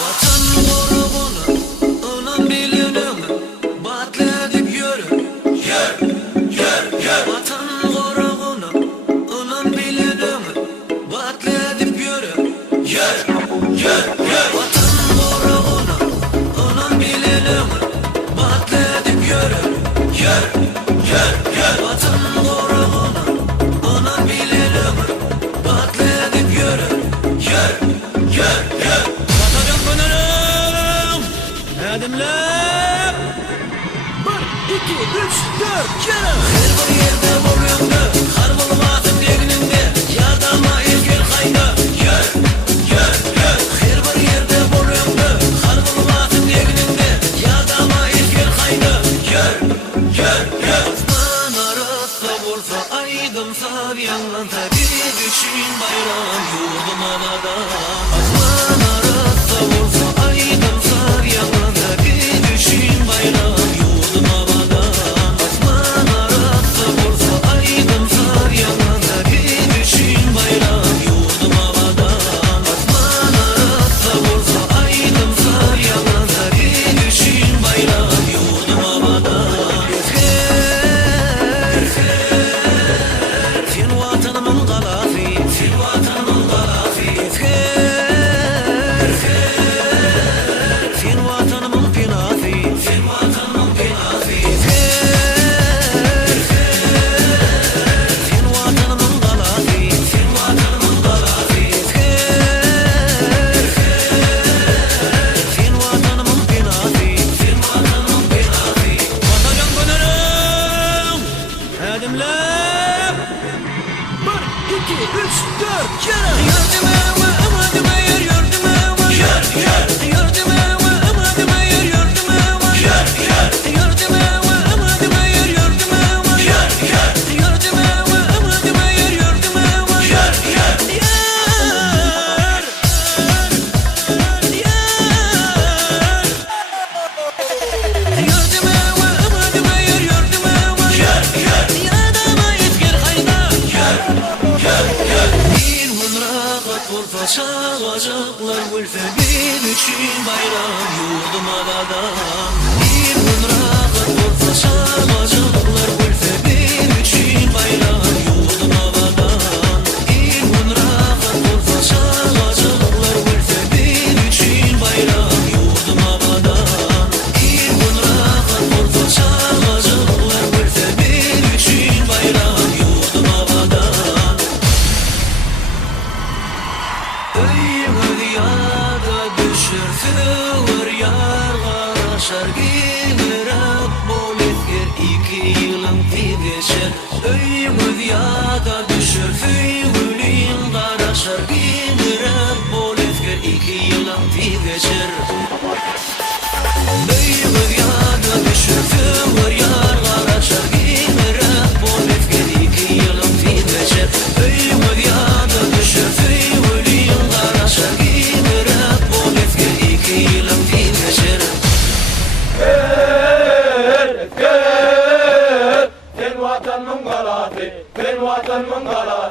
Vatan borugunu onun bilinimi batledip yürü. Vatan borugunu onun bilinimi batledip yürü. Vatan borugunu onun bilinimi batledip yürü. Vatan borugunu onun bilinimi batledip yürü. Vatan gönülüm edimlep 1, 2, 3, 4 her bir yerde boryumda har bulmadım degnimde yardama ilgil kayda her bir yerde boryumda har bulmadım degnimde yardama ilgil kayda Osman arasda bolsa aydım savyanlanta bir düşün bayram yurdum havada Osman arasda bolsa aydım savyanlanta bir düşün bayram yurdum havada Osman arasda bolsa aydım savyanlanta bir düşün bayram yurdum havada Osman arasda bolsa aydım savyanlanta bir düşün bayram yurdum havada Sen vatanımın galafi, sen vatanımın galafi Sen vatanımın pinafi, sen vatanımın pinafi Sen vatanımın galafi, sen vatanımın galafi Sen vatanımın pinafi, sen vatanımın pinafi Vatacan gönülüm edimlep 1, 2, 3, 4 Yurdum evime ımadıma yer yurdum evime Yurdum evime ımadıma yer yurdum evime Yurdum evime ımadıma yer yurdum evime Yurdum evime ımadıma yer yurdum evime Yurdum evime ımadıma yer yurdum evime Yardama ilgil kayda Bir mınrakat olsa çağacaklar gülfe bir için bayram yurdum havada Bir mınrakat olsa çağacaklar gülfe bir için bayram yurdum havada Bir mınrakat olsa çağacaklar gülfe bir için bayram yurdum havada Bir mınrakat olsa çağacaklar gülfe bir için bayram yurdum havada Öyümü diyada düşürsün yarga şargırak boletger 2 yılın geçer Öyümü diyada düşürsün gülün kara şargırak boletger 2 yılın geçer Öyümü diyada düşürsün yarga şargırak boletger 2 yılın geçer Öyümü diyada düşürsün gülün kara şargırak boletger 2 yılın geçer Sen vatanımın galati, sen vatanımın galati